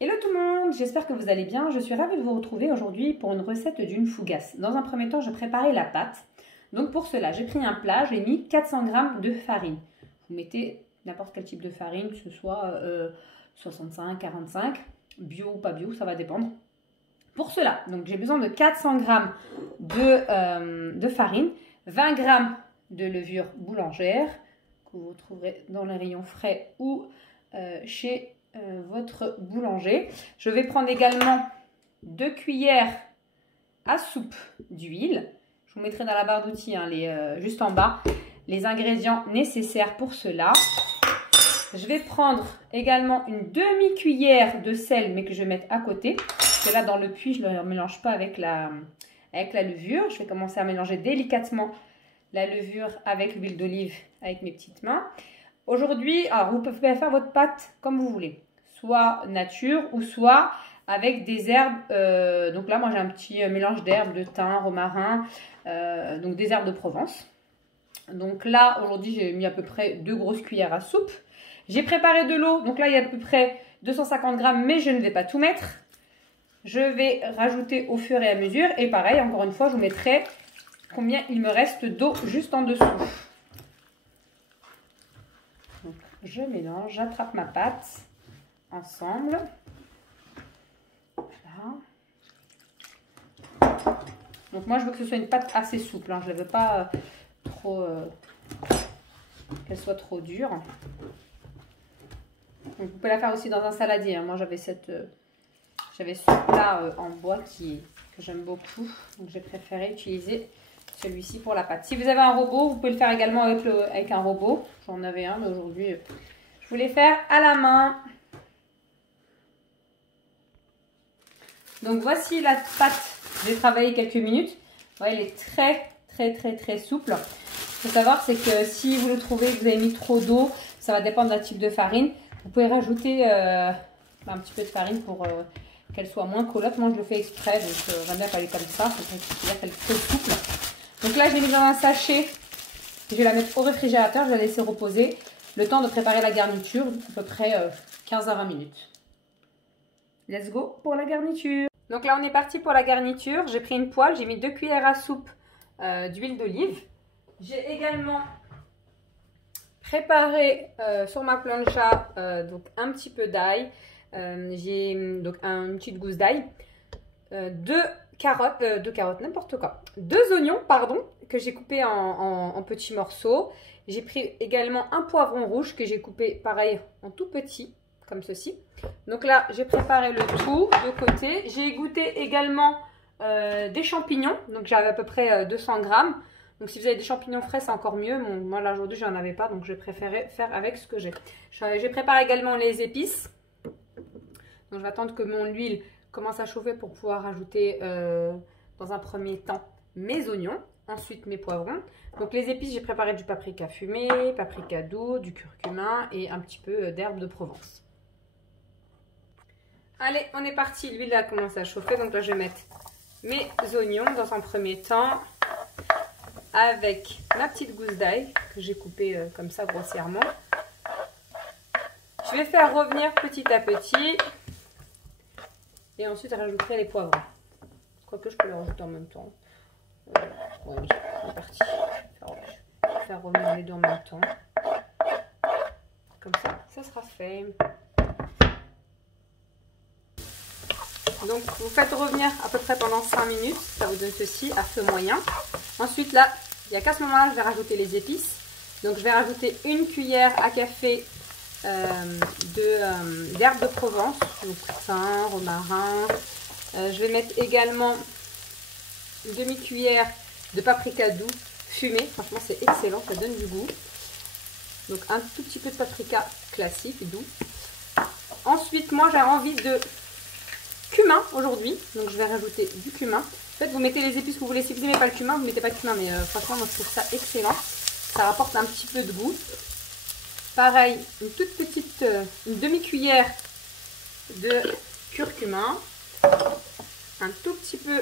Hello tout le monde, j'espère que vous allez bien. Je suis ravie de vous retrouver aujourd'hui pour une recette d'une fougasse. Dans un premier temps, je préparais la pâte. Donc pour cela, j'ai pris un plat, j'ai mis 400 g de farine. Vous mettez n'importe quel type de farine, que ce soit 65, 45, bio ou pas bio, ça va dépendre. Pour cela, donc j'ai besoin de 400 g de farine, 20 g de levure boulangère, que vous trouverez dans les rayons frais ou chez votre boulanger. Je vais prendre également 2 cuillères à soupe d'huile. Je vous mettrai dans la barre d'outils, hein, juste en bas, les ingrédients nécessaires pour cela. Je vais prendre également une demi-cuillère de sel, mais que je vais mettre à côté. Parce que là, dans le puits, je ne le mélange pas avec la levure. Je vais commencer à mélanger délicatement la levure avec l'huile d'olive avec mes petites mains. Aujourd'hui, alors vous pouvez faire votre pâte comme vous voulez, soit nature ou soit avec des herbes. Donc là, moi j'ai un petit mélange d'herbes, de thym, romarin, donc des herbes de Provence. Donc là, aujourd'hui, j'ai mis à peu près 2 grosses cuillères à soupe. J'ai préparé de l'eau, donc là il y a à peu près 250 g, mais je ne vais pas tout mettre. Je vais rajouter au fur et à mesure, et pareil, encore une fois, je vous mettrai combien il me reste d'eau juste en dessous. Donc, je mélange, j'attrape ma pâte ensemble. Voilà. Donc moi je veux que ce soit une pâte assez souple, hein. Je ne veux pas trop qu'elle soit trop dure. Donc, vous pouvez la faire aussi dans un saladier, hein. Moi j'avais ce plat en bois que j'aime beaucoup, donc j'ai préféré utiliser celui-ci pour la pâte. Si vous avez un robot, vous pouvez le faire également avec un robot. J'en avais un, mais aujourd'hui je voulais faire à la main. Donc voici la pâte. J'ai travaillé quelques minutes. Vous voyez, elle est très souple. Il faut savoir, c'est que si vous le trouvez que vous avez mis trop d'eau, ça va dépendre d'un type de farine. Vous pouvez rajouter un petit peu de farine pour qu'elle soit moins collote. Moi, je le fais exprès, donc j'aime bien qu'elle est comme ça. C'est-à-dire qu'elle est très souple. Donc là, je l'ai mis dans un sachet. Je vais la mettre au réfrigérateur. Je vais la laisser reposer le temps de préparer la garniture, à peu près 15 à 20 minutes. Let's go pour la garniture. Donc là, on est parti pour la garniture. J'ai pris une poêle, j'ai mis 2 cuillères à soupe d'huile d'olive. J'ai également préparé sur ma plancha donc un petit peu d'ail. J'ai donc une petite gousse d'ail, 2 carottes, n'importe quoi. 2 oignons, pardon, que j'ai coupé en petits morceaux. J'ai pris également un poivron rouge que j'ai coupé pareil en tout petit, comme ceci. Donc là, j'ai préparé le tout de côté. J'ai goûté également des champignons. Donc j'avais à peu près 200 g. Donc si vous avez des champignons frais, c'est encore mieux. Bon, moi là aujourd'hui, j'en avais pas, donc j'ai préféré faire avec ce que j'ai. J'ai préparé également les épices. Donc je vais attendre que mon huile commence à chauffer pour pouvoir ajouter dans un premier temps mes oignons, ensuite mes poivrons. Donc les épices, j'ai préparé du paprika fumé, paprika doux, du curcuma et un petit peu d'herbe de Provence. Allez, on est parti, l'huile a commencé à chauffer, donc là je vais mettre mes oignons dans un premier temps avec ma petite gousse d'ail que j'ai coupée comme ça grossièrement. Je vais faire revenir petit à petit. Et ensuite, je rajouterai les poivrons. Quoique, je peux les rajouter en même temps. Ouais, oui, c'est parti. Je vais faire revenir les deux en même temps. Comme ça sera fait. Donc, vous faites revenir à peu près pendant 5 minutes. Ça vous donne ceci à feu moyen. Ensuite, là, il n'y a qu'à ce moment-là, je vais rajouter les épices. Donc, je vais rajouter 1 cuillère à café d'herbe de Provence, donc thym, romarin. Je vais mettre également une demi-cuillère de paprika doux fumé. Franchement, c'est excellent, ça donne du goût. Donc un tout petit peu de paprika classique, doux. Ensuite, moi j'ai envie de cumin aujourd'hui, donc je vais rajouter du cumin. En fait, vous mettez les épices que vous voulez. Si vous n'aimez pas le cumin, vous ne mettez pas de cumin, mais franchement, moi je trouve ça excellent. Ça rapporte un petit peu de goût. Pareil, une toute petite, une demi-cuillère de curcuma. Un tout petit peu,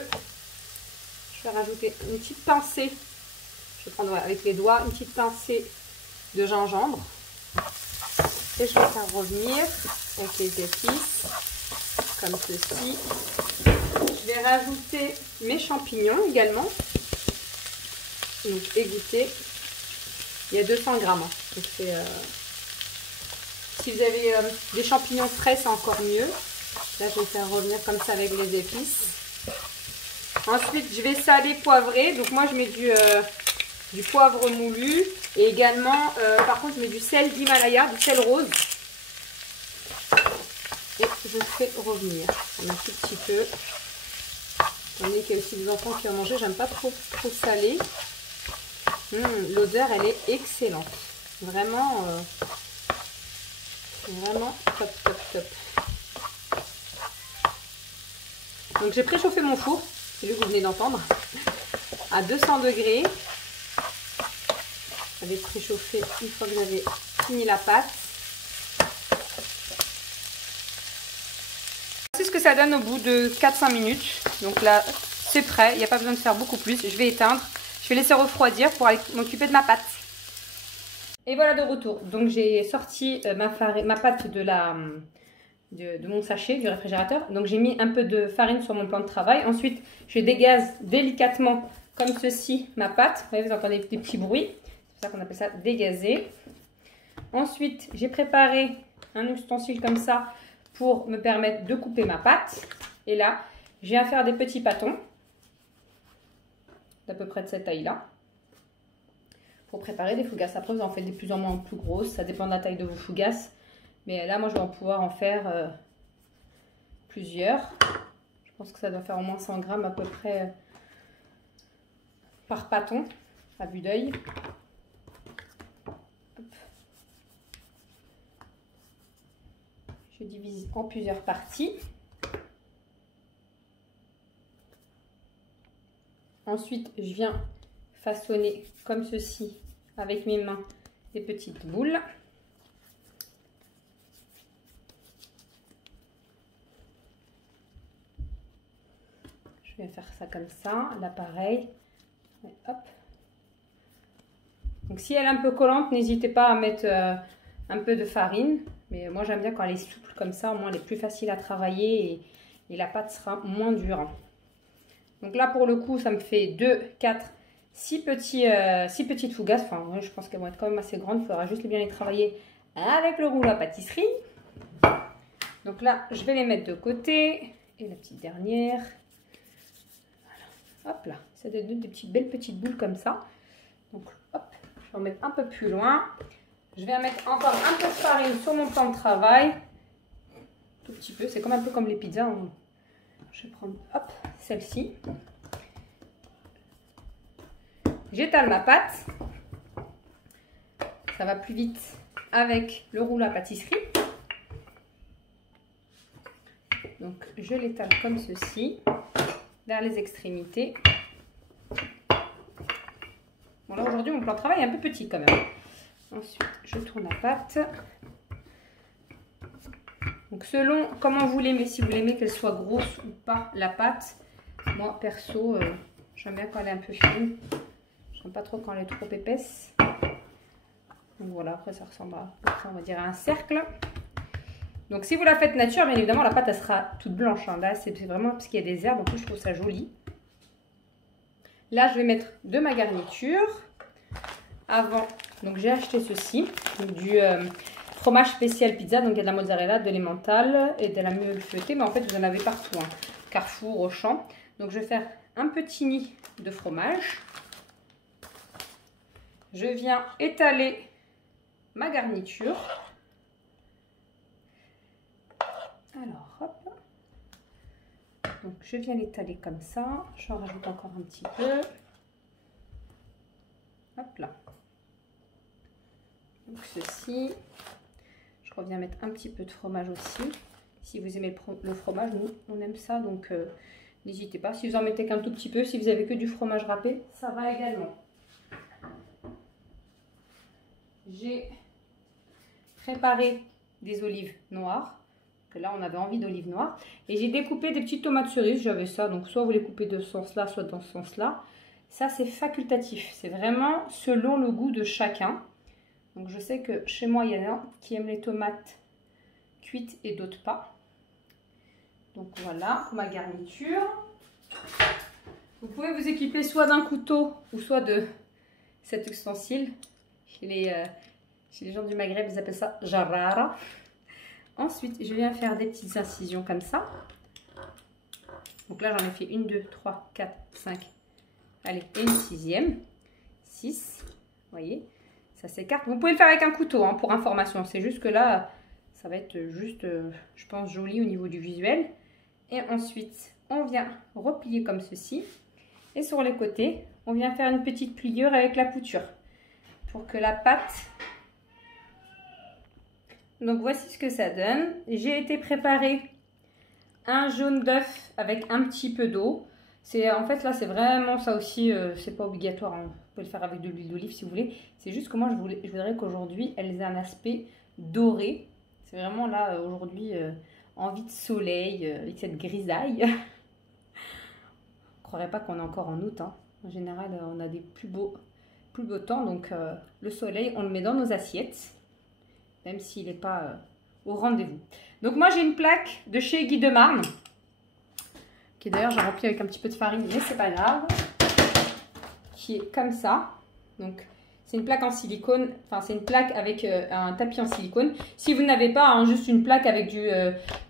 je vais rajouter une petite pincée, je vais prendre avec les doigts, une petite pincée de gingembre. Et je vais faire revenir avec les épices. comme ceci. Je vais rajouter mes champignons également. Donc égoutter. Il y a 200 grammes. Hein. Donc si vous avez des champignons frais, c'est encore mieux. Là, je vais faire revenir comme ça avec les épices. Ensuite, je vais saler, poivrer. Donc moi, je mets du poivre moulu. Et également, par contre, je mets du sel d'Himalaya, du sel rose. Et je fais revenir un tout petit peu. Vous voyez qu'il y a aussi des enfants qui en mangent. J'aime pas trop salé. L'odeur, elle est excellente. Vraiment, vraiment top, top, top. Donc j'ai préchauffé mon four, c'est lui que vous venez d'entendre, à 200 degrés. J'avais préchauffé une fois que j'avais fini la pâte. C'est ce que ça donne au bout de 4-5 minutes. Donc là, c'est prêt, il n'y a pas besoin de faire beaucoup plus. Je vais éteindre, je vais laisser refroidir pour aller m'occuper de ma pâte. Et voilà de retour. Donc j'ai sorti ma pâte de mon sachet du réfrigérateur. Donc j'ai mis un peu de farine sur mon plan de travail. Ensuite, je dégaze délicatement comme ceci ma pâte. Vous voyez, vous entendez des petits bruits. C'est pour ça qu'on appelle ça dégazer. Ensuite, j'ai préparé un ustensile comme ça pour me permettre de couper ma pâte. Et là, je viens faire des petits pâtons d'à peu près de cette taille-là pour préparer des fougasses. Après, vous en faites des plus ou moins plus grosses. Ça dépend de la taille de vos fougasses. Mais là, moi, je vais en pouvoir en faire plusieurs. Je pense que ça doit faire au moins 100 grammes à peu près par pâton, à vue d'œil. Je divise en plusieurs parties. Ensuite, je viens façonner comme ceci avec mes mains des petites boules. Je vais faire ça comme ça, là pareil. Hop. Donc si elle est un peu collante, n'hésitez pas à mettre un peu de farine. Mais moi j'aime bien quand elle est souple comme ça, au moins elle est plus facile à travailler et la pâte sera moins dure. Donc là pour le coup ça me fait 2, 4, 6 petites fougasses. Enfin ouais, je pense qu'elles vont être quand même assez grandes, il faudra juste bien les travailler avec le rouleau à pâtisserie. Donc là je vais les mettre de côté. Et la petite dernière. Hop là, ça donne des belles petites boules comme ça. Donc hop, je vais en mettre un peu plus loin. Je vais mettre encore un peu de farine sur mon plan de travail. Tout petit peu, c'est comme un peu comme les pizzas. Je vais prendre hop, celle-ci. J'étale ma pâte. Ça va plus vite avec le rouleau à pâtisserie. Donc je l'étale comme ceci. Vers les extrémités. Bon là aujourd'hui mon plan de travail est un peu petit quand même. Ensuite je tourne la pâte. Donc selon comment vous l'aimez, si vous l'aimez qu'elle soit grosse ou pas la pâte. Moi perso j'aime bien quand elle est un peu fine. J'aime pas trop quand elle est trop épaisse. Donc voilà, après ça ressemble à on va dire à un cercle. Donc si vous la faites nature, bien évidemment la pâte elle sera toute blanche. Hein. Là c'est vraiment parce qu'il y a des herbes, en plus je trouve ça joli. Là je vais mettre de ma garniture. Avant, donc j'ai acheté ceci, du fromage spécial pizza. Donc il y a de la mozzarella, de l'emmental et de la meule feuilletée. Mais en fait vous en avez partout, hein. Carrefour, Auchan. Donc je vais faire un petit nid de fromage. Je viens étaler ma garniture. Alors, hop. Donc, je viens l'étaler comme ça. J'en rajoute encore un petit peu. Hop là. Donc, ceci. Je reviens mettre un petit peu de fromage aussi. Si vous aimez le fromage, nous, on aime ça. Donc, n'hésitez pas. Si vous en mettez qu'un tout petit peu, si vous avez que du fromage râpé, ça va également. J'ai préparé des olives noires. Là on avait envie d'olives noires et j'ai découpé des petites tomates cerises. J'avais ça, donc soit vous les coupez de ce sens là, soit dans ce sens là. Ça c'est facultatif, c'est vraiment selon le goût de chacun. Donc je sais que chez moi il y en a qui aiment les tomates cuites et d'autres pas. Donc voilà pour ma garniture. Vous pouvez vous équiper soit d'un couteau ou soit de cet ustensile. Chez les gens du Maghreb, ils appellent ça jarrara. Ensuite, je viens faire des petites incisions comme ça. Donc là, j'en ai fait 1, 2, 3, 4, 5. Allez, et une 6e. 6. Vous voyez, ça s'écarte. Vous pouvez le faire avec un couteau, hein, pour information. C'est juste que là, ça va être juste, je pense, joli au niveau du visuel. Et ensuite, on vient replier comme ceci. Et sur les côtés, on vient faire une petite pliure avec la couture. Pour que la pâte... Donc voici ce que ça donne. J'ai été préparer un jaune d'œuf avec un petit peu d'eau. En fait là c'est vraiment ça aussi, c'est pas obligatoire, hein. Vous pouvez le faire avec de l'huile d'olive si vous voulez. C'est juste que moi je voudrais qu'aujourd'hui elles aient un aspect doré. C'est vraiment là aujourd'hui envie de soleil avec cette grisaille. On ne croirait pas qu'on est encore en août, hein. En général on a des plus beaux temps, donc le soleil on le met dans nos assiettes. Même s'il n'est pas au rendez-vous. Donc moi j'ai une plaque de chez Guy de Marne. Qui d'ailleurs j'ai rempli avec un petit peu de farine, mais c'est pas grave. Qui est comme ça. Donc c'est une plaque en silicone. Enfin c'est une plaque avec un tapis en silicone. Si vous n'avez pas hein, juste une plaque avec du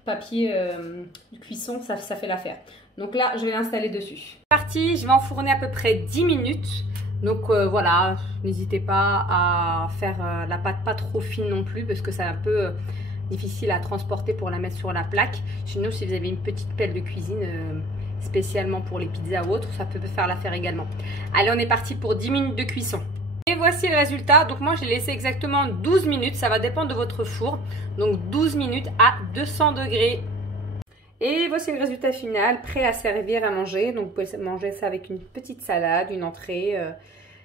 papier de cuisson, ça fait l'affaire. Donc là je vais l'installer dessus. C'est parti, je vais enfourner à peu près 10 minutes. Donc voilà, n'hésitez pas à faire la pâte pas trop fine non plus parce que c'est un peu difficile à transporter pour la mettre sur la plaque. Sinon, si vous avez une petite pelle de cuisine spécialement pour les pizzas ou autres, ça peut faire l'affaire également. Allez, on est parti pour 10 minutes de cuisson. Et voici le résultat. Donc moi, j'ai laissé exactement 12 minutes. Ça va dépendre de votre four. Donc 12 minutes à 200 degrés. Et voici le résultat final, prêt à servir, à manger. Donc vous pouvez manger ça avec une petite salade, une entrée.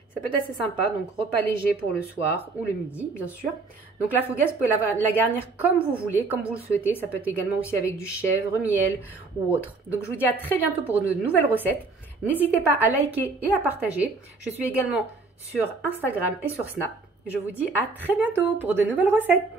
Ça peut être assez sympa. Donc repas léger pour le soir ou le midi, bien sûr. Donc la fougasse, vous pouvez la garnir comme vous voulez, comme vous le souhaitez. Ça peut être également aussi avec du chèvre, miel ou autre. Donc je vous dis à très bientôt pour de nouvelles recettes. N'hésitez pas à liker et à partager. Je suis également sur Instagram et sur Snap. Je vous dis à très bientôt pour de nouvelles recettes.